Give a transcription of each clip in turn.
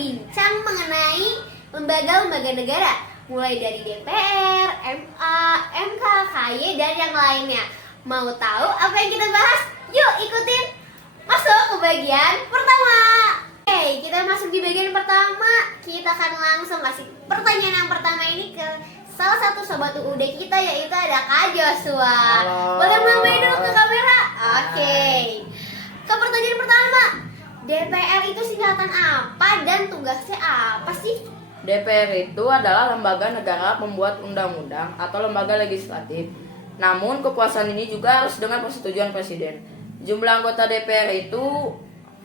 berbincang mengenai lembaga-lembaga negara, mulai dari DPR, MA, MK, KY, dan yang lainnya. Mau tahu apa yang kita bahas? Yuk ikutin masuk ke bagian pertama. Oke, kita masuk di bagian pertama. Kita akan langsung kasih pertanyaan yang pertama ini ke salah satu sobat UUD kita, yaitu ada Kak Joshua. Halo. Boleh mampir dulu ke kamera? Oke. Ke pertanyaan pertama, DPR itu singkatan apa dan tugasnya apa sih? DPR itu adalah lembaga negara pembuat undang-undang atau lembaga legislatif. Namun kekuasaan ini juga harus dengan persetujuan presiden. Jumlah anggota DPR itu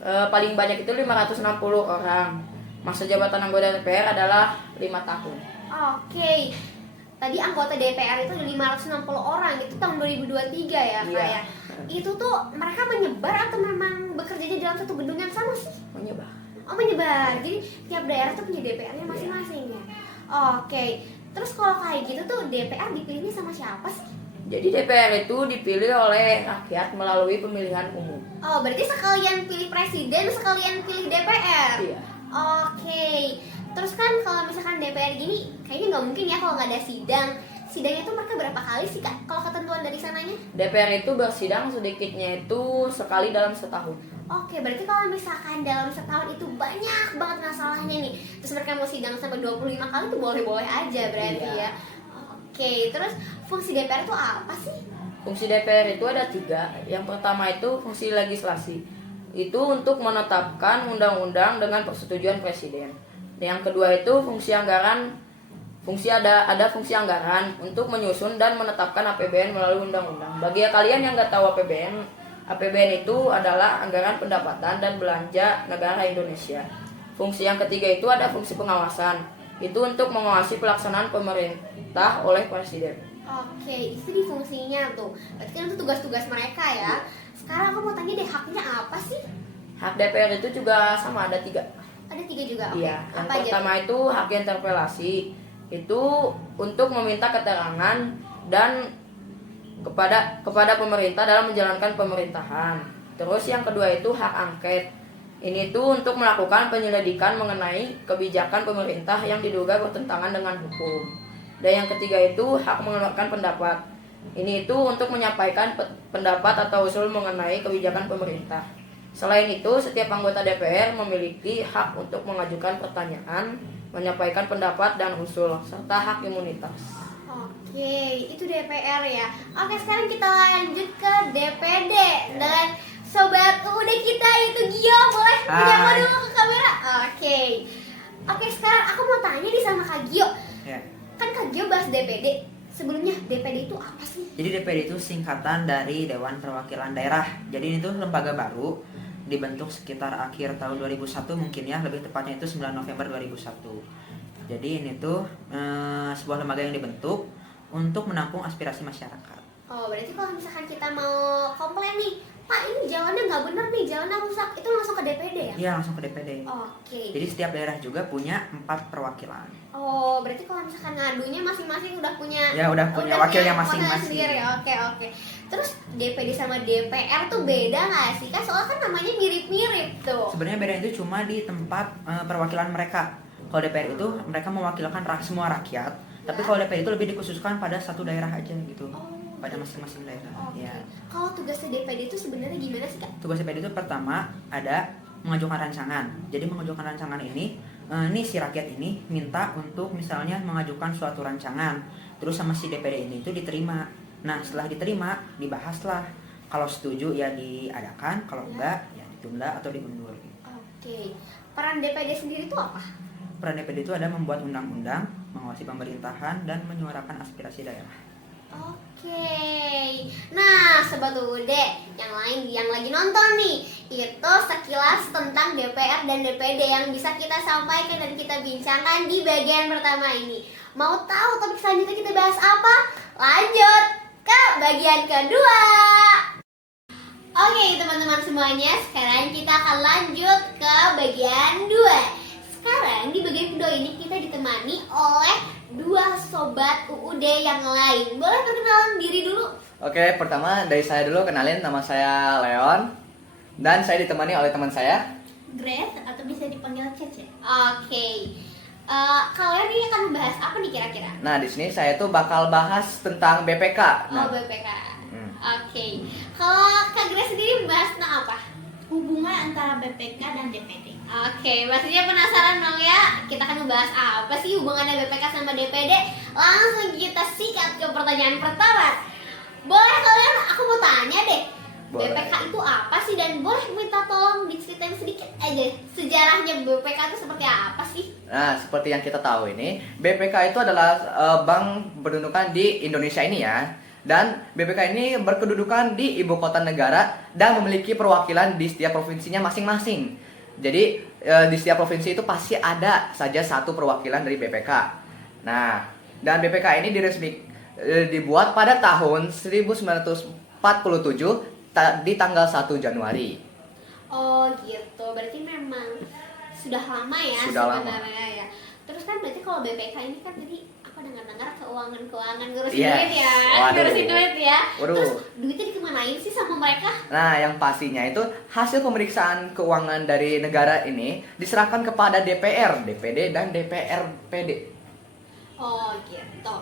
paling banyak itu 560 orang. Masa jabatan anggota DPR adalah 5 tahun. Oke. Tadi anggota DPR itu ada 560 orang, itu tahun 2023 ya, Kak Iya. ya. Itu tuh mereka menyebar atau memang bekerjanya dalam satu gedung yang sama sih? Menyebar. Oh, menyebar. Jadi tiap daerah tuh punya DPR-nya masing-masing ya. Oke. Terus kalau kayak gitu tuh DPR dipilihnya sama siapa sih? Jadi DPR itu dipilih oleh rakyat melalui pemilihan umum. Oh, berarti sekalian pilih presiden, sekalian pilih DPR. Iya. Oke. Terus kan kalau misalkan DPR gini, kayaknya nggak mungkin ya kalau nggak ada sidang. Sidangnya tuh mereka berapa kali sih, Kak? Kalau ketentuan dari sananya? DPR itu bersidang sedikitnya itu sekali dalam setahun. Oke, berarti kalau misalkan dalam setahun itu banyak banget masalahnya nih. Terus mereka mau sidang sampai 25 kali tuh boleh-boleh aja berarti Iya. ya. Oke, terus fungsi DPR itu apa sih? Fungsi DPR itu ada 3. Yang pertama itu fungsi legislasi. Itu untuk menetapkan undang-undang dengan persetujuan presiden. Yang kedua itu fungsi anggaran. Ada fungsi anggaran untuk menyusun dan menetapkan APBN melalui undang-undang. Bagi kalian yang nggak tahu APBN itu adalah anggaran pendapatan dan belanja negara Indonesia. Fungsi yang ketiga itu ada fungsi pengawasan. Itu untuk mengawasi pelaksanaan pemerintah oleh presiden. Oke, itu di fungsinya tuh. Berarti kan itu tugas-tugas mereka ya. Sekarang aku mau tanya deh, haknya apa sih? Hak DPR itu juga sama, ada 3. Ada 3 juga. Oke. Iya, yang Apa aja pertama tuh? itu hak interpelasi. Itu untuk meminta keterangan dan kepada pemerintah dalam menjalankan pemerintahan. Terus yang kedua itu hak angket. Ini tuh untuk melakukan penyelidikan mengenai kebijakan pemerintah yang diduga bertentangan dengan hukum. Dan yang ketiga itu hak mengeluarkan pendapat. Ini itu untuk menyampaikan pendapat atau usul mengenai kebijakan pemerintah. Selain itu, setiap anggota DPR memiliki hak untuk mengajukan pertanyaan, menyampaikan pendapat dan usul, serta hak imunitas. Oke, itu DPR ya. Oke, sekarang kita lanjut ke DPD dengan sobat UUD kita itu Gio. Boleh menyapa Hai. dulu ke kamera? Oke, sekarang aku mau tanya nih sama Kak Gio. Ya. Kan Kak Gio bahas DPD. Sebelumnya DPD itu apa sih? Jadi DPD itu singkatan dari Dewan Perwakilan Daerah. Jadi ini tuh lembaga baru dibentuk sekitar akhir tahun 2001 mungkin ya, lebih tepatnya itu 9 November 2001. Jadi ini tuh sebuah lembaga yang dibentuk untuk menampung aspirasi masyarakat. Oh, berarti kalau misalkan kita mau komplain nih, Pak ini jalannya nggak bener nih, jalannya rusak, itu langsung ke DPD ya? Iya, langsung ke DPD. Oke. Jadi setiap daerah juga punya 4 perwakilan. Oh, berarti kalau misalkan ngadunya masing-masing udah punya Wakilnya punya masing-masing. sendiri. Oke. Terus DPD sama DPR tuh beda nggak sih? Kan soalnya kan namanya mirip-mirip tuh. Sebenarnya bedanya itu cuma di tempat perwakilan mereka. Kalau DPR itu mereka mewakilkan semua rakyat, tapi kalau DPR itu lebih dikhususkan pada satu daerah aja gitu. Oh, Pada masing-masing daerah. Oke. Ya. Kalau tugasnya DPD itu sebenarnya gimana sih, Kak? Tugas DPD itu pertama ada mengajukan rancangan. Jadi mengajukan rancangan ini si rakyat ini minta untuk misalnya mengajukan suatu rancangan. Terus sama si DPD ini itu diterima. Nah, setelah diterima dibahaslah. Kalau setuju ya diadakan, kalau enggak ya ditunda atau diundur. Oke. Peran DPD sendiri itu apa? Peran DPD itu ada membuat undang-undang, mengawasi pemerintahan dan menyuarakan aspirasi daerah. Oke. Nah, sobat UUD yang lagi nonton nih, itu sekilas tentang DPR dan DPD yang bisa kita sampaikan dan kita bincangkan di bagian pertama ini. Mau tahu topik selanjutnya kita bahas apa? Lanjut ke bagian kedua. Oke, teman-teman semuanya, sekarang kita akan lanjut ke bagian 2. Sekarang di bagian kedua ini kita ditemani oleh 2 sobat UUD yang lain. Boleh perkenalan diri dulu? Oke, pertama dari saya dulu, kenalin, nama saya Leon. Dan saya ditemani oleh teman saya. Grace atau bisa dipanggil Cece. Oke. Kalian ini akan membahas apa nih kira-kira? Nah, di sini saya tuh bakal bahas tentang BPK. Oh, Nah, BPK. Hmm. Oke. Kalau Kak Grace sendiri membahas tentang apa? Hubungan antara BPK dan DPD. Oke, pastinya penasaran dong ya. Kita akan membahas apa sih hubungannya BPK sama DPD? Langsung kita sikat ke pertanyaan pertama. Boleh kalian, aku mau tanya deh. Boleh. BPK itu apa sih, dan boleh minta tolong diceritain sedikit aja sejarahnya BPK itu seperti apa sih? nah, seperti yang kita tahu ini, BPK itu adalah bank berkedudukan di Indonesia ini ya. Dan BPK ini berkedudukan di ibu kota negara dan memiliki perwakilan di setiap provinsinya masing-masing. Jadi di setiap provinsi itu pasti ada saja satu perwakilan dari BPK. Nah, dan BPK ini dibuat pada tahun 1947 di tanggal 1 Januari. Oh gitu, berarti memang sudah lama ya Sudah lama. sebenarnya ya. Terus kan berarti kalau BPK ini kan tadi aku dengar-dengar keuangan ngurusin Yes. duit ya, Waduh. ngurusin duit ya. Waduh. Terus duitnya dikemanain sih sama mereka? Nah, yang pastinya itu hasil pemeriksaan keuangan dari negara ini diserahkan kepada DPR, DPD, dan DPRPD. Oh gitu.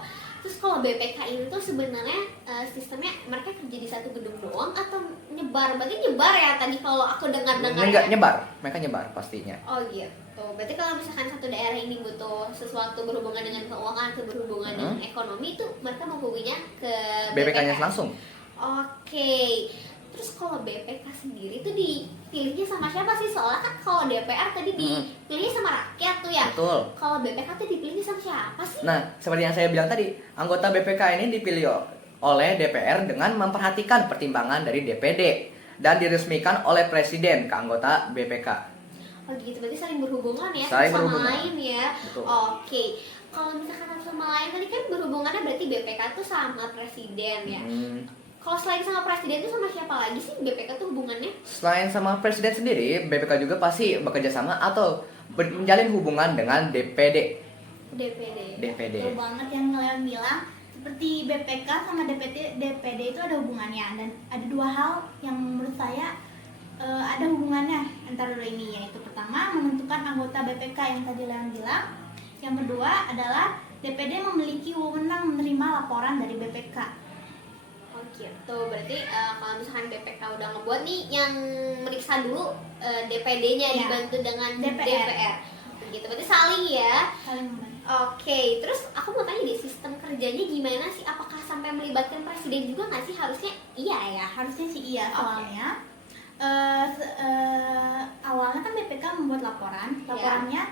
Terus kalau BPK ini tuh sebenarnya sistemnya mereka kerja di satu gedung doang atau nyebar? Berarti nyebar ya tadi kalau aku dengar-dengar ya? Nyebar, mereka nyebar pastinya. Oh gitu. Berarti kalau misalkan satu daerah ini butuh sesuatu berhubungan dengan keuangan atau berhubungan dengan ekonomi itu mereka menghubunginya ke BPK-nya langsung. Oke. Terus kalau BPK sendiri itu dipilihnya sama siapa sih? Soalnya kan kalau DPR tadi dipilihnya sama rakyat tuh ya. Betul. Kalau BPK tuh dipilihnya sama siapa sih? Nah, seperti yang saya bilang tadi, anggota BPK ini dipilih oleh DPR dengan memperhatikan pertimbangan dari DPD dan diresmikan oleh Presiden ke anggota BPK. Oh gitu, berarti saling berhubungan ya Saling satu sama berhubungan. lain ya. Betul. Oke. Kalau misalkan satu sama lain tadi kan berhubungannya berarti BPK tuh sama presiden ya. Kalau selain sama presiden itu sama siapa lagi sih BPK tuh hubungannya? Selain sama Presiden sendiri, BPK juga pasti bekerja sama atau menjalin hubungan dengan DPD. DPD. DPD. Betul banget yang kalian bilang. Seperti BPK sama DPD itu ada hubungannya, dan ada dua hal yang menurut saya ada hubungannya antara dua ini, yaitu pertama menentukan anggota BPK yang tadi kalian bilang. Yang kedua adalah DPD memiliki wewenang menerima laporan dari BPK. Oh gitu, berarti kalau misalkan BPK udah ngebuat nih yang meriksa dulu DPD-nya Iya. dibantu dengan DPR. DPR. Begitu, berarti saling ya. Saling membantu. Oke, terus aku mau tanya deh, sistem kerjanya gimana sih? Apakah sampai melibatkan presiden juga nggak sih? Harusnya iya ya. Harusnya sih iya, Oke. soalnya awalnya kan BPK membuat laporan, laporannya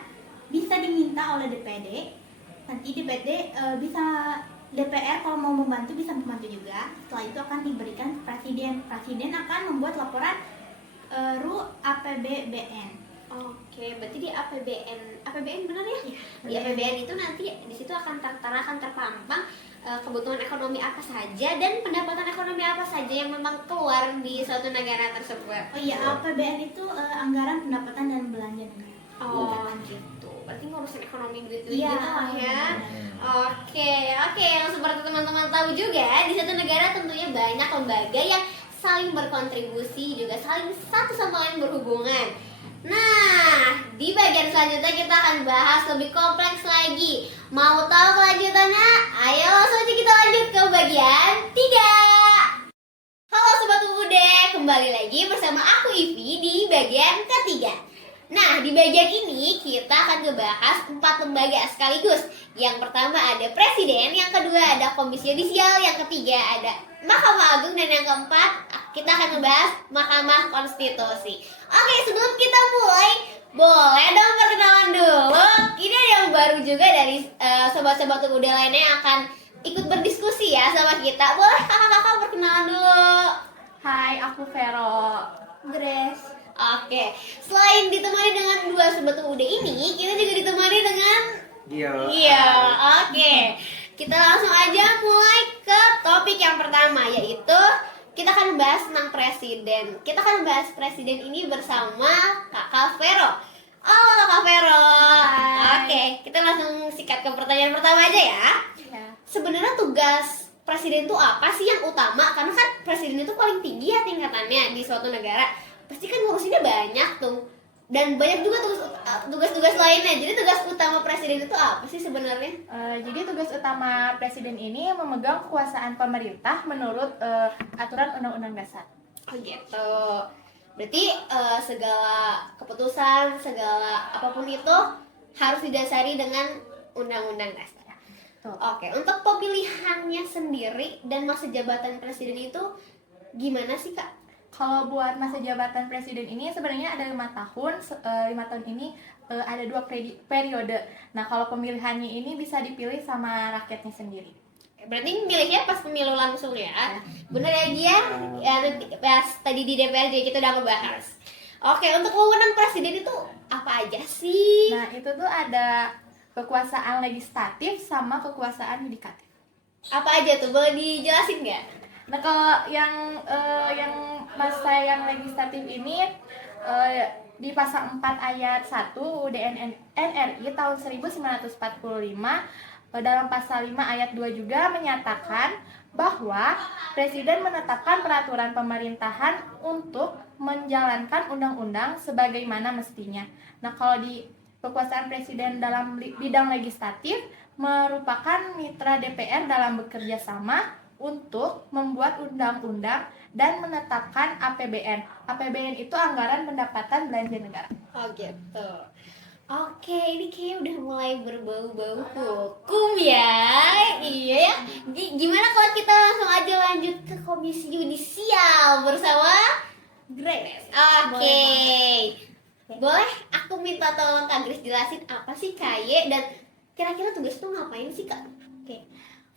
bisa diminta oleh DPD, nanti DPD bisa DPR kalau mau membantu bisa membantu juga. Setelah itu akan diberikan ke presiden. Presiden akan membuat laporan RUU APBN. Oke, berarti di APBN benar ya? Iya, Di APBN itu nanti di situ akan terpampang kebutuhan ekonomi apa saja dan pendapatan ekonomi apa saja yang memang keluar di suatu negara tersebut. Oh iya, APBN itu anggaran pendapatan dan belanja negara. Oh gitu, berarti ngurusin ekonomi gitu Iya, gitu lah ya. benar. Oke, yang seperti teman-teman tahu juga di satu negara tentunya banyak lembaga yang saling berkontribusi juga saling satu sama lain berhubungan. Nah, di bagian selanjutnya kita akan bahas lebih kompleks lagi. Mau tahu kelanjutannya? Ayo langsung aja kita lanjut ke bagian 3. Halo Sobat UUD, kembali lagi bersama aku Ivi di bagian ketiga. Nah, di bagian ini kita akan ngebahas 4 lembaga sekaligus. Yang pertama ada Presiden, yang kedua ada Komisi Yudisial, yang ketiga ada Mahkamah Agung, dan yang keempat kita akan membahas Mahkamah Konstitusi. Oke, sebelum kita mulai, boleh dong perkenalan dulu. Ini ada yang baru juga dari sobat-sobat UUD lainnya yang akan ikut berdiskusi ya sama kita. Boleh kakak-kakak perkenalan dulu. Hai, aku Vero. Grace. Oke, selain ditemani dengan 2 sobat UUD ini, kita juga ditemani dengan Iya, oke. Kita langsung aja mulai ke topik yang pertama, yaitu kita akan membahas tentang presiden. Kita akan membahas presiden ini bersama Kakak Vero. Halo Kakak Vero. Oke, kita langsung sikat ke pertanyaan pertama aja ya. Ya. Sebenarnya tugas presiden itu apa sih yang utama? Karena kan presiden itu paling tinggi ya tingkatannya di suatu negara. Pasti kan ngurusinnya banyak tuh. dan banyak juga tugas-tugas lainnya. Jadi tugas utama presiden itu apa sih sebenarnya? Jadi tugas utama presiden ini memegang kekuasaan pemerintah menurut aturan Undang-Undang Dasar. Oh gitu. Berarti segala keputusan, segala apapun itu harus didasari dengan Undang-Undang Dasar. Tuh. Oke, untuk pemilihannya sendiri dan masa jabatan presiden itu gimana sih Kak? Kalau buat masa jabatan presiden ini sebenarnya ada 5 tahun. 5 tahun ini ada 2 periode. Nah, kalau pemilihannya ini bisa dipilih sama rakyatnya sendiri. Berarti milihnya pas pemilu langsung ya? Bener ya dia? Ya, nanti pas tadi di DPR juga kita udah ngebahas. Oke, untuk wewenang presiden itu apa aja sih? Nah, itu tuh ada kekuasaan legislatif sama kekuasaan yudikatif. Apa aja tuh? Boleh dijelasin nggak? Nah, kalau yang masa yang legislatif ini di pasal 4 ayat 1 UUD NRI tahun 1945 dalam pasal 5 ayat 2 juga menyatakan bahwa presiden menetapkan peraturan pemerintahan untuk menjalankan undang-undang sebagaimana mestinya. Nah, kalau di kekuasaan presiden dalam bidang legislatif merupakan mitra DPR dalam bekerja sama untuk membuat undang-undang dan menetapkan APBN. APBN itu anggaran pendapatan belanja negara. Oh gitu. Oke, ini kayaknya udah mulai berbau-bau hukum ya. Iya ya. Gimana kalau kita langsung aja lanjut ke Komisi Yudisial bersama Grace? Oke. Boleh aku minta tolong Kak Grace jelasin apa sih KY dan kira-kira tugas itu ngapain sih Kak? Oke.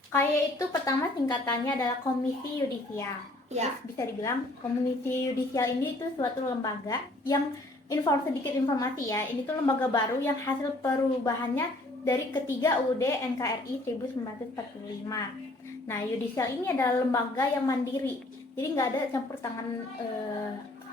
KY itu pertama tingkatannya adalah Komisi Yudisial. Ya. Bisa dibilang Komisi Yudisial ini itu suatu lembaga yang sedikit informasi ya. Ini tuh lembaga baru yang hasil perubahannya dari ketiga UUD NKRI 1945. Nah, Yudisial ini adalah lembaga yang mandiri. Jadi nggak ada campur tangan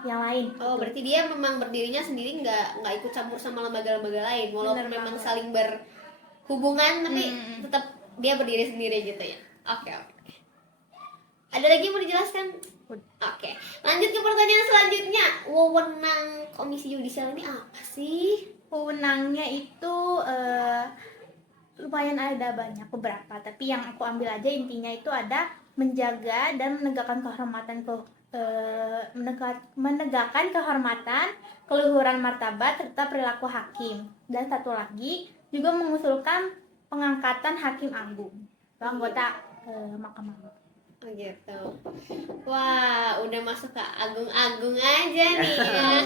yang lain. Oh, gitu. berarti dia memang berdirinya sendiri, nggak ikut campur sama lembaga-lembaga lain, walaupun Bener memang banget. saling berhubungan, tapi tetap dia berdiri sendiri gitu ya. Oke. Ada lagi yang mau dijelaskan? Oke. Lanjut ke pertanyaan selanjutnya. Wewenang Komisi Yudisial ini apa sih? Wewenangnya itu lumayan ada banyak beberapa, tapi yang aku ambil aja intinya itu ada menjaga dan menegakkan menegakkan kehormatan, keluhuran martabat serta perilaku hakim. Dan satu lagi juga mengusulkan pengangkatan hakim agung atau anggota Mahkamah Agung. Oh gitu. Wah, udah masuk ke agung-agung aja nih ya.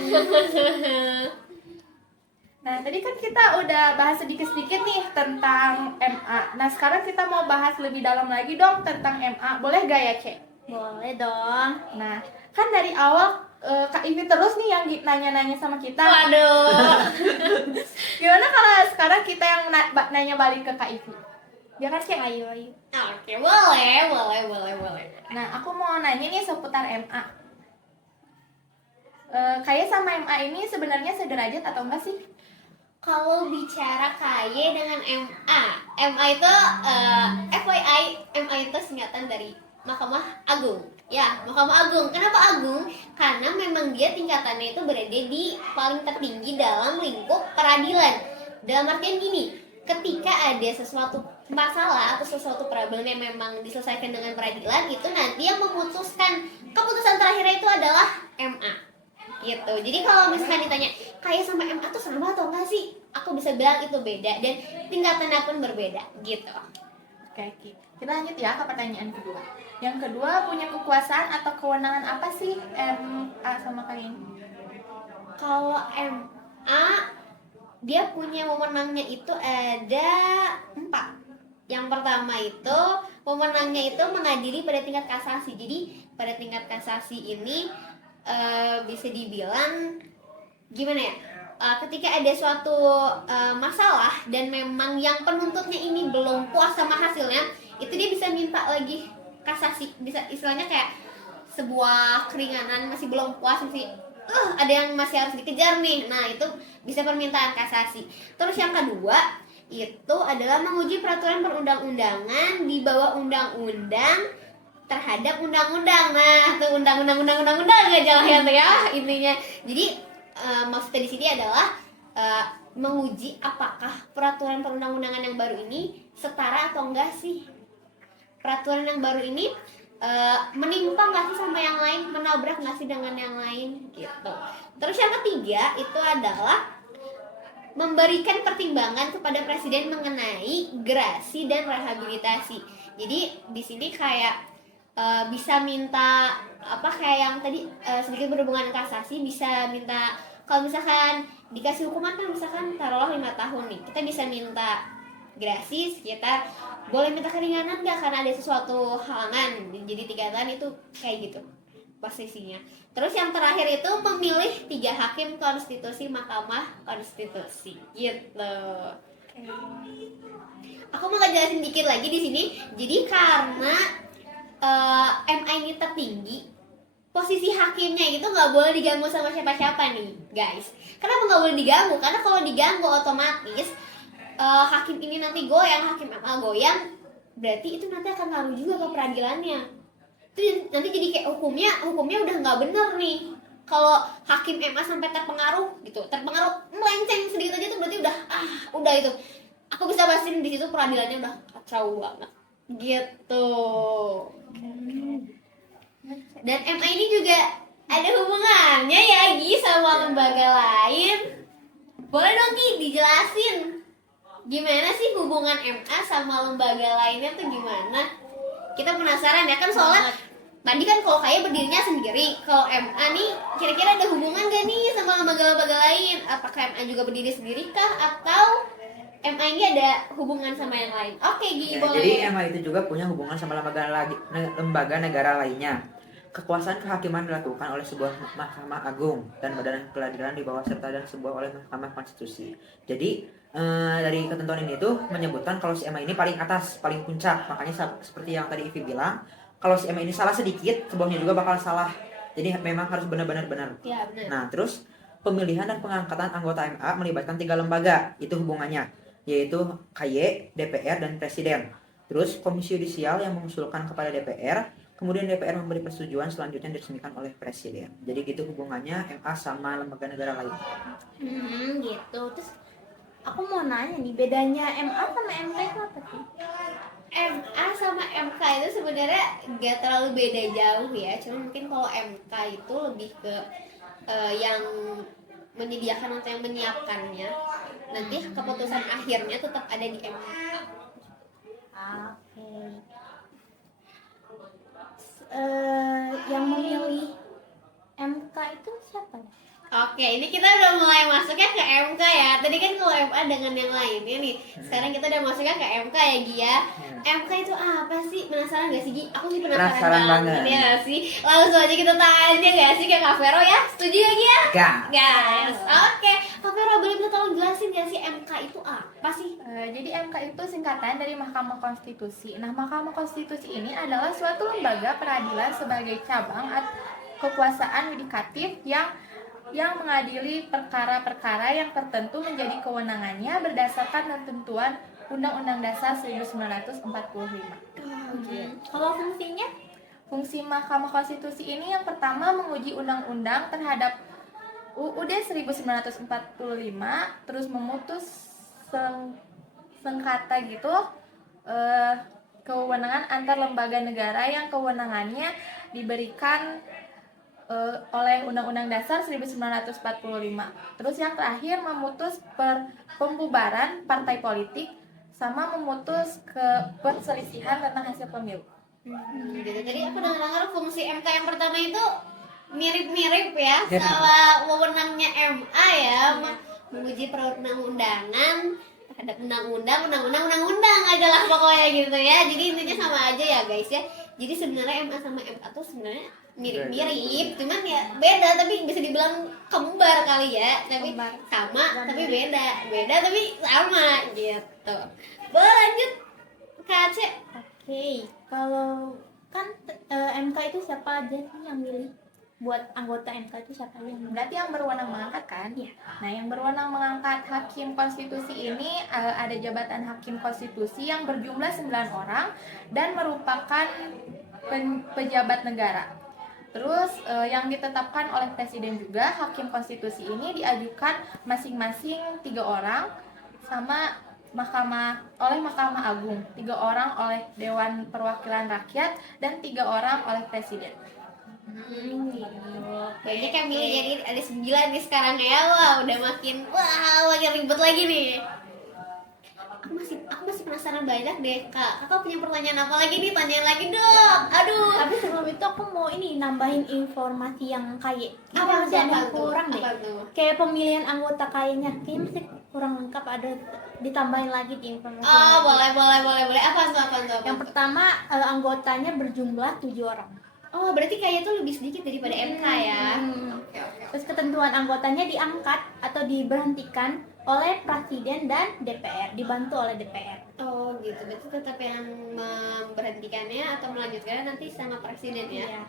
Nah, tadi kan kita udah bahas sedikit-sedikit nih tentang MA. Nah, sekarang kita mau bahas lebih dalam lagi dong tentang MA. Boleh gak ya, Cek? Boleh dong. Nah, kan dari awal Kak Ivi terus nih yang nanya-nanya sama kita. Waduh. Gimana kalau sekarang kita yang nanya balik ke Kak Ivi? Ya kan, Cek? Ayo. Oke, boleh. Nah, aku mau nanya nih seputar MA. Kayak sama MA ini sebenarnya sederajat atau enggak sih? Kalau bicara KY dengan MA itu FYI, MA itu singkatan dari Mahkamah Agung. Ya, Mahkamah Agung. Kenapa Agung? Karena memang dia tingkatannya itu berada di paling tertinggi dalam lingkup peradilan. Dalam artian gini, ketika ada sesuatu masalah atau sesuatu problem yang memang diselesaikan dengan peradilan, itu nanti yang memutuskan keputusan terakhirnya itu adalah MA. Gitu. Jadi kalau misalkan ditanya kayak sama MA tuh sama atau enggak sih, aku bisa bilang itu beda dan tingkatannya pun berbeda gitu. Oke. Kita lanjut ya ke pertanyaan kedua. Yang kedua, punya kekuasaan atau kewenangan apa sih MA sama kalian? Kalau MA dia punya wewenangnya itu ada 4. Yang pertama itu wewenangnya itu mengadili pada tingkat kasasi. Jadi pada tingkat kasasi ini bisa dibilang gimana ya, ketika ada suatu masalah dan memang yang penuntutnya ini belum puas sama hasilnya, itu dia bisa minta lagi kasasi. Bisa istilahnya kayak sebuah keringanan, masih belum puas, masih ada yang masih harus dikejar nih. Nah, itu bisa permintaan kasasi. Terus yang kedua itu adalah menguji peraturan perundang-undangan di bawah undang-undang terhadap undang-undang. Nah, tuh undang-undang nggak jalan ya intinya. Jadi maksudnya di sini adalah menguji apakah peraturan perundang-undangan yang baru ini setara atau enggak sih. Peraturan yang baru ini menimpa nggak sih sama yang lain, menabrak nggak sih dengan yang lain gitu. Terus yang ketiga itu adalah memberikan pertimbangan kepada presiden mengenai gerasi dan rehabilitasi. Jadi di sini kayak bisa minta apa kayak yang tadi sedikit berhubungan kasasi, bisa minta kalau misalkan dikasih hukuman kan misalkan taruhlah 5 tahun nih, kita bisa minta gerasi sekitar boleh minta keringanan nggak karena ada sesuatu halangan, jadi 3 tahun itu kayak gitu posisinya. Terus yang terakhir itu memilih 3 hakim konstitusi Mahkamah Konstitusi gitu. Aku mau ngejelasin dikit lagi di sini. Jadi karena MA ini tertinggi, posisi hakimnya itu nggak boleh diganggu sama siapa-siapa nih guys. Kenapa nggak boleh diganggu? Karena kalau diganggu otomatis hakim ini nanti goyang, hakim MA goyang, berarti itu nanti akan ngaruh juga ke peradilannya. Itu nanti jadi kayak hukumnya udah nggak bener nih. Kalau hakim MA sampai terpengaruh gitu, terpengaruh melenceng sedikit aja tuh berarti udah itu. Aku bisa pastiin di situ peradilannya udah kacau banget gitu. Dan MA ini juga ada hubungannya ya Gi sama lembaga lain. Boleh dong Gi dijelasin gimana sih hubungan MA sama lembaga lainnya tuh gimana? Kita penasaran ya kan soalnya tadi kan kalau kayak berdirinya sendiri, kalau MA nih kira-kira ada hubungan gak nih sama lembaga-lembaga lain? Apakah MA juga berdiri sendiri kah atau MA ini ada hubungan sama yang lain? Oke Gi, Ya, boleh. jadi MA itu juga punya hubungan sama lembaga negara lainnya. Kekuasaan kehakiman dilakukan oleh sebuah Mahkamah Agung dan badan peradilan di bawah serta dan sebuah oleh Mahkamah Konstitusi. Jadi dari ketentuan ini tuh menyebutkan kalau si MA ini paling atas, paling puncak. Makanya seperti yang tadi Ivi bilang, kalau si MA ini salah sedikit, sebelumnya juga bakal salah. Jadi memang harus benar-benar benar. Ya, benar. Nah, terus pemilihan dan pengangkatan anggota MA melibatkan 3 lembaga, itu hubungannya, yaitu KY, DPR, dan Presiden. Terus komisi yudisial yang mengusulkan kepada DPR, kemudian DPR memberi persetujuan selanjutnya diresmikan oleh Presiden. Jadi gitu hubungannya MA sama lembaga negara lain. Gitu. Terus Aku mau nanya nih, bedanya MA sama MK itu apa sih? MA sama MK itu sebenarnya gak terlalu beda jauh ya. Cuma mungkin kalau MK itu lebih ke yang menyediakan atau yang menyiapkannya. Nanti keputusan akhirnya tetap ada di MK. Oke. Yang memilih MK itu siapa ya? Oke, ini kita udah mulai masuknya ke MK ya. Tadi kan kalau MA dengan yang lainnya nih. Sekarang kita udah masuknya ke MK ya Gia. MK itu apa sih? Penasaran gak sih Gi? Aku sih penasaran banget ya gak sih. Langsung aja kita tanya gak sih ke Kak Vero ya? Setuju ya Gia? Guys, oke. Kak Vero boleh minta tolong jelasin gak sih MK itu apa sih? Jadi MK itu singkatan dari Mahkamah Konstitusi. Nah, Mahkamah Konstitusi ini adalah suatu lembaga peradilan sebagai cabang kekuasaan yudikatif yang mengadili perkara-perkara yang tertentu menjadi kewenangannya berdasarkan ketentuan Undang-Undang Dasar 1945. Kalau fungsinya? Fungsi Mahkamah Konstitusi ini yang pertama menguji undang-undang terhadap UUD 1945, terus memutus sengketa gitu, kewenangan antar lembaga negara yang kewenangannya diberikan oleh Undang-Undang Dasar 1945. Terus yang terakhir memutus pembubaran partai politik sama memutus perselisihan tentang hasil pemilu. Gitu. Jadi aku dengar fungsi MK yang pertama itu mirip-mirip ya sama wewenangnya MA ya, menguji perundang-undangan terhadap undang-undang adalah pokoknya gitu ya. Jadi intinya sama aja ya guys ya. Jadi sebenarnya MA sama MK tuh sebenarnya mirip-mirip, cuman ya beda, tapi bisa dibilang kembar kali ya, tapi sama tapi beda tapi sama gitu. Boleh lanjut Kak Aceh. Oke, kalau kan MK itu siapa aja sih yang milih? Buat anggota MK itu siapa aja yang milih? Berarti yang berwenang mengangkat kan? Iya. Nah, yang berwenang mengangkat hakim konstitusi ini ada jabatan hakim konstitusi yang berjumlah 9 orang dan merupakan pejabat negara. Terus yang ditetapkan oleh presiden juga, hakim konstitusi ini diajukan masing-masing 3 orang sama oleh Mahkamah Agung, 3 orang oleh Dewan Perwakilan Rakyat, dan 3 orang oleh presiden. Banyak yang milih jadi ada 9 nih sekarang ya. Wah, udah makin ribet lagi nih. Aku masih penasaran banyak deh, Kak. Kakak punya pertanyaan apa lagi nih? Tanyain lagi dong. Aduh. Tapi sebelum itu aku mau ini nambahin informasi yang kayak Apa masih ada tuh? yang kurang deh. Apa tuh? Kayak pemilihan anggota kayaknya masih kurang lengkap, ada ditambahin lagi di informasi. Oh, boleh. Apa tuh? Yang pertama anggotanya berjumlah 7 orang. Oh, berarti kayaknya tuh lebih sedikit daripada MK ya. Oke. Terus ketentuan anggotanya diangkat atau diberhentikan oleh presiden dan DPR, dibantu oleh DPR. Oh, gitu. Berarti tetap yang memberhentikannya atau melanjutkannya nanti sama presiden ya. Iya.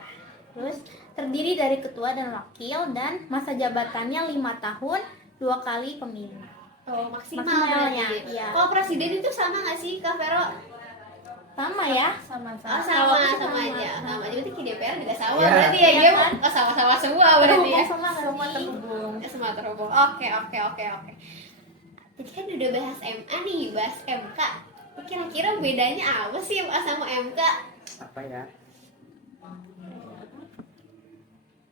Terus terdiri dari ketua dan wakil dan masa jabatannya 5 tahun, 2 kali pemilu. Oh, maksimal Maksimalnya, berarti. iya. Kalau presiden itu sama nggak sih, Kak Vero? Sama ya? Sama-sama. Oh, sama aja. Sama aja. Berarti ke DPR juga sama Iya. berarti ya. Iya Dia kan? sama-sama semua berarti ya. Semua terhubung. Semua terhubung. Oke. Jadi kan udah bahas MA nih, bahas MK. Kira-kira bedanya apa sih MA sama MK? Apa ya?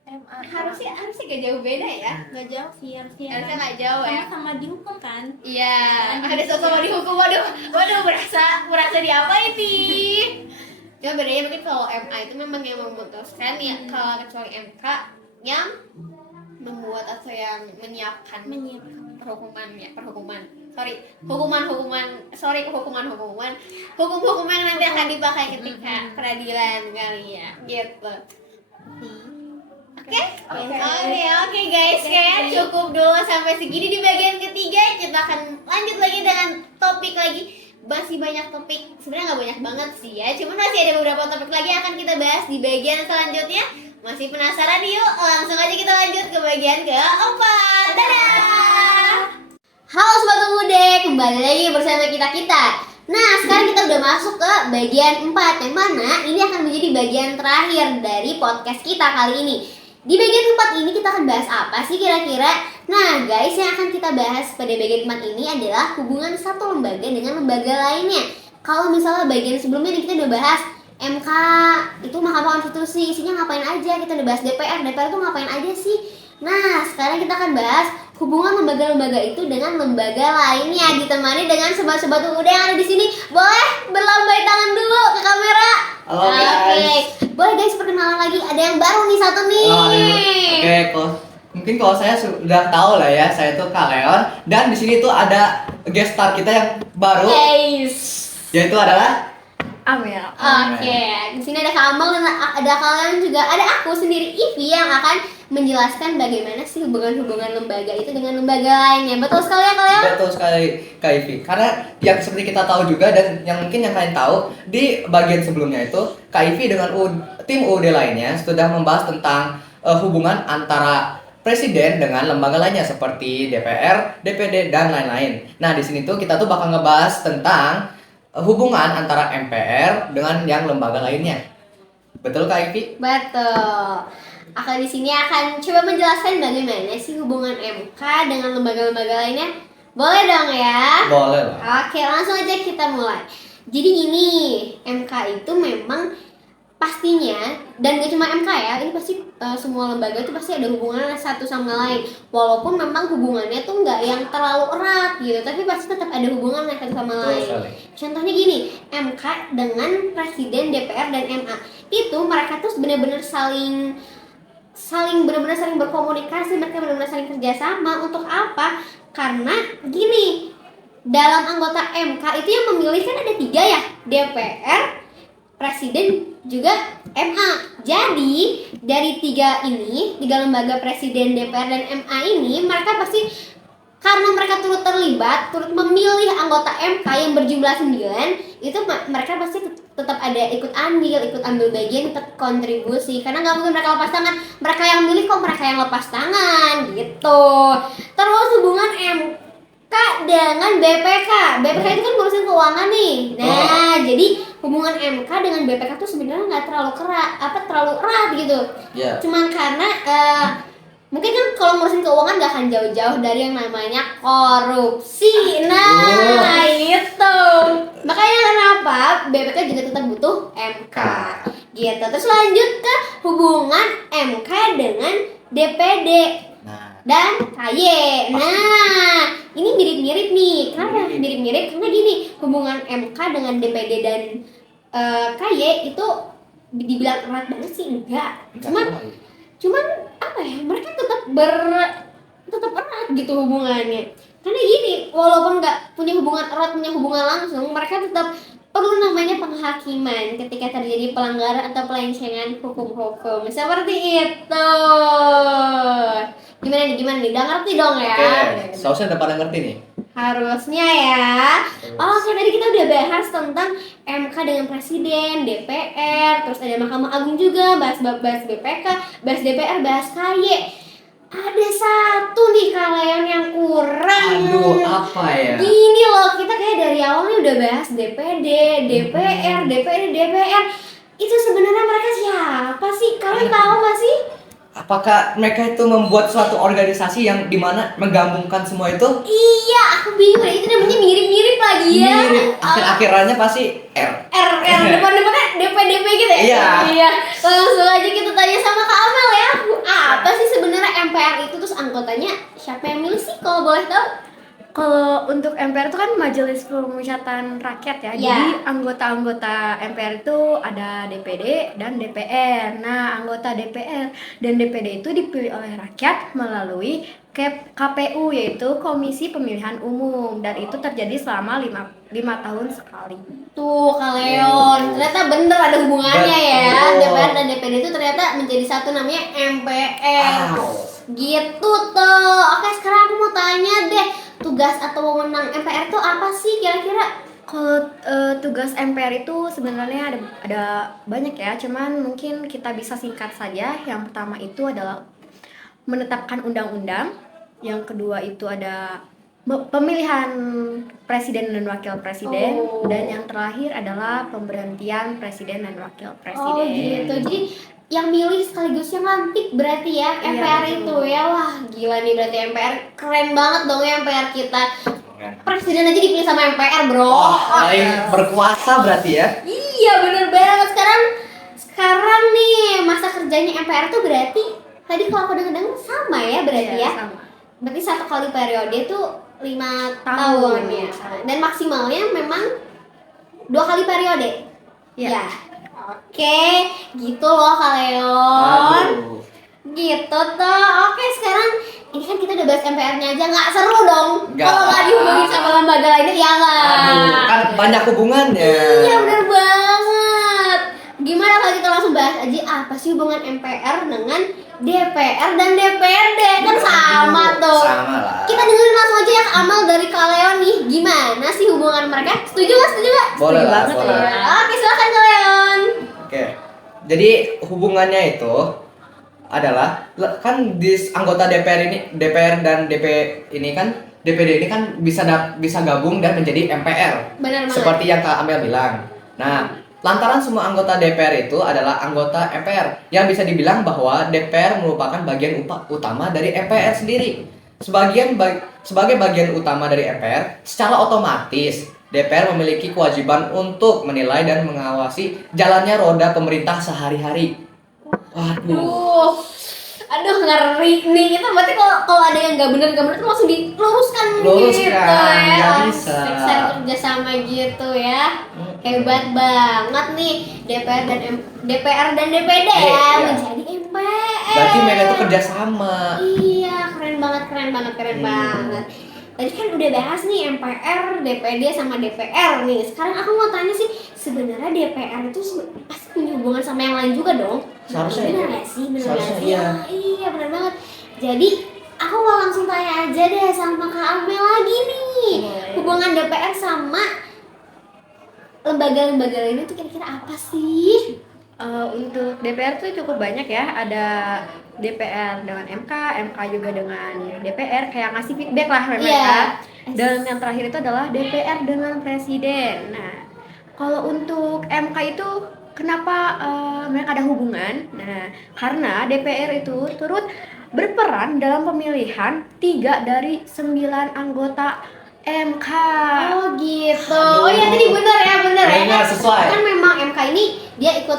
MA Harusnya gak jauh beda ya. Nggak jauh sih, harusnya Nggak jauh ya. sama dihukum kan. Iya, ada sama dihukum. Waduh, berasa diapain nih? Cuma bedanya mungkin kalau MA itu memang yang memutuskan ya, kalau kecuali MK yang membuat atau yang menyiapkan hukuman yang nanti akan dipakai ketika peradilan kali ya, gitu. Oke guys, kayak cukup dulu sampai segini di bagian ketiga. Kita akan lanjut lagi dengan topik lagi. Masih banyak topik, sebenarnya nggak banyak banget sih ya. Cuman masih ada beberapa topik lagi yang akan kita bahas di bagian selanjutnya. Masih penasaran yuk? Langsung aja kita lanjut ke bagian keempat. Dadah! Halo Sobat Pemuda, kembali lagi bersama kita. Nah, sekarang kita udah masuk ke bagian 4, yang mana ini akan menjadi bagian terakhir dari podcast kita kali ini. Di bagian 4 ini kita akan bahas apa sih kira-kira? Nah guys, yang akan kita bahas pada bagian 4 ini adalah hubungan satu lembaga dengan lembaga lainnya. Kalau misalnya bagian sebelumnya nih kita udah bahas MK, itu Mahkamah Konstitusi, isinya ngapain aja. Kita udah bahas DPR itu ngapain aja sih. Nah, sekarang kita akan bahas hubungan lembaga-lembaga itu dengan lembaga lainnya, ditemani dengan sobat-sobat pemuda yang ada di sini. Boleh berlambai tangan dulu ke kamera. Halo, guys. Boleh guys, perkenalan lagi. Ada yang baru nih, satu nih. Oke, mungkin kalau saya sudah tahu lah ya, saya tuh Kak Leon, dan di sini tuh ada guest star kita yang baru, yaitu adalah Amel. Oke, di sini ada Kamal dan ada kalian juga, ada aku sendiri Ivi yang akan menjelaskan bagaimana sih hubungan lembaga itu dengan lembaga lainnya. Betul sekali ya kalian? Betul sekali Kak Ivi. Karena yang seperti kita tahu juga dan yang mungkin yang kalian tahu di bagian sebelumnya itu Kak Ivi dengan tim UUD lainnya sudah membahas tentang hubungan antara presiden dengan lembaga lainnya seperti DPR, DPD dan lain-lain. Nah, di sini tuh kita tuh bakal ngebahas tentang hubungan antara MPR dengan yang lembaga lainnya. Betul Kak Ivi? Betul. Aku di sini akan coba menjelaskan bagaimana sih hubungan MK dengan lembaga-lembaga lainnya. Boleh dong ya? Boleh lah. Oke, langsung aja kita mulai. Jadi gini, MK itu memang pastinya, dan gak cuma MK ya, ini pasti semua lembaga itu pasti ada hubungan satu sama lain. Walaupun memang hubungannya tuh nggak yang terlalu erat gitu, tapi pasti tetap ada hubungan satu sama Betul lain. sekali. Contohnya gini, MK dengan presiden, DPR dan MA itu mereka tuh benar-benar saling benar-benar saling berkomunikasi, mereka benar-benar saling kerjasama. Untuk apa? Karena gini, dalam anggota MK itu yang memilih kan ada 3 ya, DPR, presiden juga MA. Jadi dari 3 lembaga presiden, DPR dan MA ini, mereka pasti karena mereka turut terlibat, turut memilih anggota MK yang berjumlah 9, itu mereka pasti tetap ada ikut ambil bagian, ikut kontribusi. Karena nggak mungkin mereka lepas tangan. Mereka yang milih kok mereka yang lepas tangan gitu. Terus hubungan dengan BPK. BPK itu kan ngurusin keuangan nih. Nah, jadi hubungan MK dengan BPK tuh sebenarnya nggak terlalu terlalu erat gitu. Ya. Cuman karena mungkin kan kalau ngurusin keuangan gak akan jauh-jauh dari yang namanya korupsi. Nah, itu. Makanya kenapa BPK juga tetap butuh MK. Gitu. Terus lanjut ke hubungan MK dengan DPD dan KY. Nah, ini mirip-mirip nih. Kenapa mirip-mirip? Karena gini, hubungan MK dengan DPD dan KY itu dibilang erat banget sih enggak. Cuman apa ya? Mereka tetap erat gitu hubungannya. Karena gini, walaupun nggak punya hubungan erat, punya hubungan langsung, mereka tetap perlu namanya penghakiman ketika terjadi pelanggaran atau pelencengan hukum-hukum. Seperti itu. Gimana nih? Udah ngerti dong ya? Oke, sausnya udah pada ngerti nih. Harusnya ya. Oke, tadi kita udah bahas tentang MK dengan Presiden, DPR, terus ada Mahkamah Agung juga, bahas BPK, bahas DPR, bahas KY. Ada satu nih kalian yang kurang. Aduh, apa ya? Gini loh, kita kayak dari awalnya udah bahas DPD, DPR, DPR. Itu sebenarnya mereka siapa sih? Kalian tahu gak sih? Apakah mereka itu membuat suatu organisasi yang dimana menggabungkan semua itu? Iya, aku bingung ya. Itu namanya mirip-mirip lagi ya. Mirip. Akhir-akhirannya pasti R. Depan-depannya DP gitu ya? Iya. Langsung aja kita tanya sama Kak Amel ya. Apa sih sebenarnya MPR itu, terus anggotanya siapa yang milih sih kalau boleh tahu? Kalau untuk MPR itu kan Majelis Permusyawaratan Rakyat ya. Ya. Jadi anggota-anggota MPR itu ada DPD dan DPR. Nah, anggota DPR dan DPD itu dipilih oleh rakyat melalui KPU, yaitu Komisi Pemilihan Umum, dan itu terjadi selama 5 tahun sekali. Tuh Kak Leon, ternyata bener ada hubungannya ya. Betul. DPR dan DPD itu ternyata menjadi satu, namanya MPR. Gitu tuh. Oke, sekarang aku mau tanya deh, tugas atau wewenang MPR itu apa sih kira-kira? Kalau tugas MPR itu sebenarnya ada banyak ya, cuman mungkin kita bisa singkat saja. Yang pertama itu adalah menetapkan undang-undang, yang kedua itu ada pemilihan presiden dan wakil presiden, dan yang terakhir adalah pemberhentian presiden dan wakil presiden. Oh gitu, jadi yang milih sekaligus yang lantik berarti ya MPR Iya, itu ya. Wah gila nih, berarti MPR keren banget dong ya MPR kita. Presiden aja dipilih sama MPR bro. Paling berkuasa berarti ya? Iya bener banget. Sekarang nih masa kerjanya MPR tuh berarti tadi kalau aku dengar sama ya berarti Iya, ya. sama. Berarti 1 kali periode tuh 5 Tahun. tahun ya. Dan maksimalnya memang 2 kali periode. Iya. Ya. Oke, gitu loh Kak Leon. Aduh. Gitu tuh. Oke, sekarang ini kan kita udah bahas MPR-nya aja, nggak seru dong Nggak. kalau nggak dihubungin sama lembaga lainnya, ya nggak? Aduh, kan banyak hubungannya. Iya bener banget. Gimana kalau kita langsung bahas aja apa sih hubungan MPR dengan DPR dan DPRD? Kan sama tuh. Sama lah. Kita dengerin langsung aja ya Kak Amal dari Kak Leon nih. Gimana sih hubungan mereka? Setuju nggak? Setuju nggak? Boleh lah, banget boleh. ya. Oke, silakan Kak Leon. Oke. Jadi hubungannya itu adalah kan di anggota DPR dan DPD ini kan bisa gabung dan menjadi MPR. Benar banget. Seperti yang Kak Amel bilang. Nah, lantaran semua anggota DPR itu adalah anggota MPR, yang bisa dibilang bahwa DPR merupakan bagian utama dari MPR sendiri. Sebagai bagian utama dari MPR, secara otomatis DPR memiliki kewajiban untuk menilai dan mengawasi jalannya roda pemerintah sehari-hari. Waduh. Aduh ngeri nih. Itu berarti kalau ada yang nggak bener tuh langsung diluruskan gitu Luruskan, ya. nggak bisa. Saya kerja sama gitu ya. Hebat banget nih DPR dan DPD ya Iya. menjadi MPR. Berarti mereka itu kerjasama. Iya, keren banget. Tadi kan udah bahas nih MPR, DPD sama DPR nih. Sekarang aku mau tanya sih, sebenarnya DPR itu pasti punya hubungan sama yang lain juga dong? Seharusnya bener iya. nggak sih? Bener Seharusnya nggak sih? iya. Iya, bener banget. Jadi aku mau langsung tanya aja deh sama Kak Amel lagi nih. Hubungan DPR sama lembaga-lembaga lainnya tuh kira-kira apa sih? Untuk DPR tuh cukup banyak ya, ada DPR dengan MK juga dengan DPR, kayak ngasih feedback lah mereka. Iya. Dan yang terakhir itu adalah DPR dengan presiden. Nah, kalau untuk MK itu kenapa mereka ada hubungan? Nah, karena DPR itu turut berperan dalam pemilihan 3 dari 9 anggota MK. Oh gitu. Oh iya tadi bener ya. Benar, sesuai. Kan memang MK ini dia ikut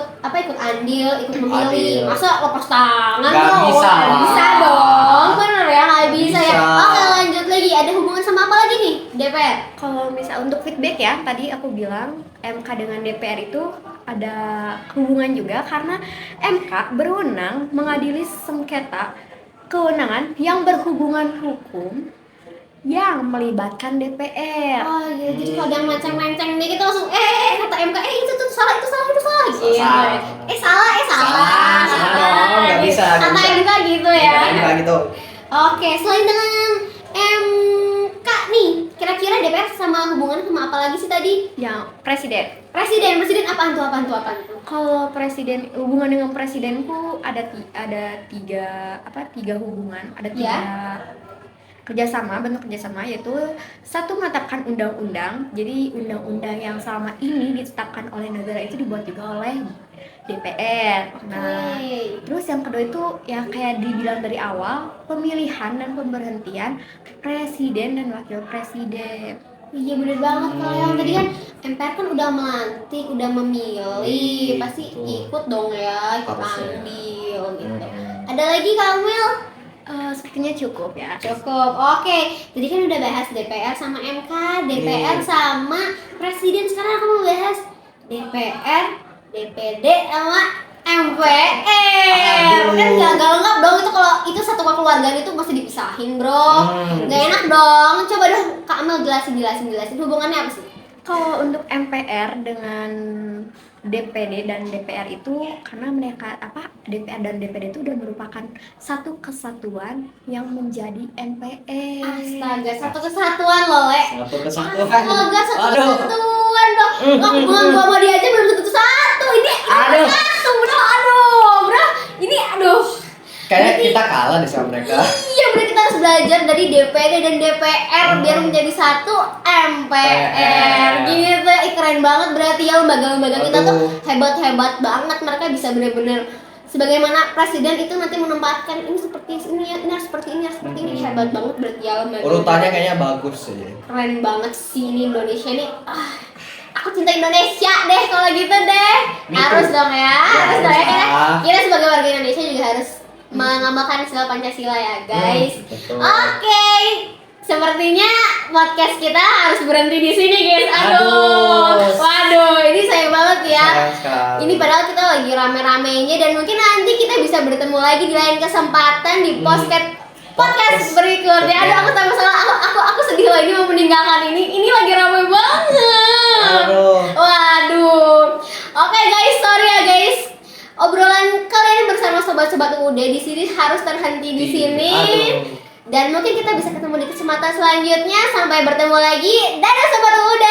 andil, ikut memilih. Adil. Masa lepas tangan Nggak loh? bisa Nggak lah. bisa dong. Bener ya, nggak bisa ya. Bisa. Oke lanjut lagi. Ada hubungan sama apa lagi nih DPR? Kalau misal untuk feedback ya, tadi aku bilang MK dengan DPR itu ada hubungan juga karena MK berwenang mengadili sengketa kewenangan yang berhubungan hukum yang melibatkan DPR. Oh iya, jadi kalau ada yang menceng-menceng dikit langsung kata MK itu tuh salah gitu. Salah. Salah. Salah, nggak bisa, nggak Kata bisa. MK gitu ya. Enggak gitu. Oke, selain dengan MK nih, kira-kira DPR sama hubungan sama apa lagi sih tadi? Yang presiden. Presiden apaan tuh? Kalau presiden, hubungan dengan presidenku ada tiga hubungan, ada tiga bentuk kerjasama, yaitu satu menetapkan undang-undang. Jadi undang-undang yang selama ini ditetapkan oleh negara itu dibuat juga oleh DPR. Nah, terus yang kedua itu ya kayak dibilang dari awal, pemilihan dan pemberhentian presiden dan wakil presiden. Iya bener banget, kalau yang tadi kan MPR kan udah melantik, udah memilih, pasti ikut dong ya, ikut Harusnya. andil gitu. Ada lagi Kak Mel? Sepertinya cukup ya. Cukup, oke. Jadi kan udah bahas DPR sama MK, DPR sama presiden. Sekarang aku mau bahas DPR, DPD sama MPR. Kan gak lengkap dong itu kalau itu satu keluarga itu masih dipisahin bro. Gak enak dong. Coba dong Kak Amel jelasin hubungannya apa sih? Kalau untuk MPR dengan DPD dan DPR itu karena mereka DPR dan DPD itu udah merupakan satu kesatuan yang menjadi MPR. Astaga, satu kesatuan loh, Le. Satu kesatuan. Astaga, satu Aduh. kesatuan dong. Nggak, hubungan gua sama dia aja belum tentu satu. Ini Aduh. satu, bro. Bro. Ini aduh. Kayaknya kita kalah deh sama mereka. Iya, bener kita harus belajar dari DPD dan DPR biar menjadi satu MPR. Gitu, keren banget berarti ya lembaga-lembaga kita tuh Aduh. hebat-hebat banget. Mereka bisa bener-bener sebagaimana presiden itu nanti menempatkan ini seperti ini ya, ini harus seperti ini, hebat banget berarti ya lembaga. Urutannya kayaknya bagus sih. Keren banget sih ini Indonesia nih. Aku cinta Indonesia deh kalau gitu deh. Me too. Harus dong ya, harus dong ya. harus lah. Kita sebagai warga Indonesia juga harus mengamalkan sila Pancasila ya guys. Betul. Oke, sepertinya podcast kita harus berhenti di sini guys. Aduh. Waduh, ini sayang banget ya. Sayang sekali. Ini padahal kita lagi rame-ramenya dan mungkin nanti kita bisa bertemu lagi di lain kesempatan di podcast berikutnya. Aduh, aku tambah salah. Aku sedih loh ini mau meninggalkan ini. Ini lagi rame banget. Aduh. Waduh. Oke guys, sorry ya guys. Obrolan kalian bersama sobat-sobat UUD di sini harus terhenti di sini. Aduh. Dan mungkin kita bisa ketemu di kesempatan selanjutnya. Sampai bertemu lagi. Dadah sobat UUD.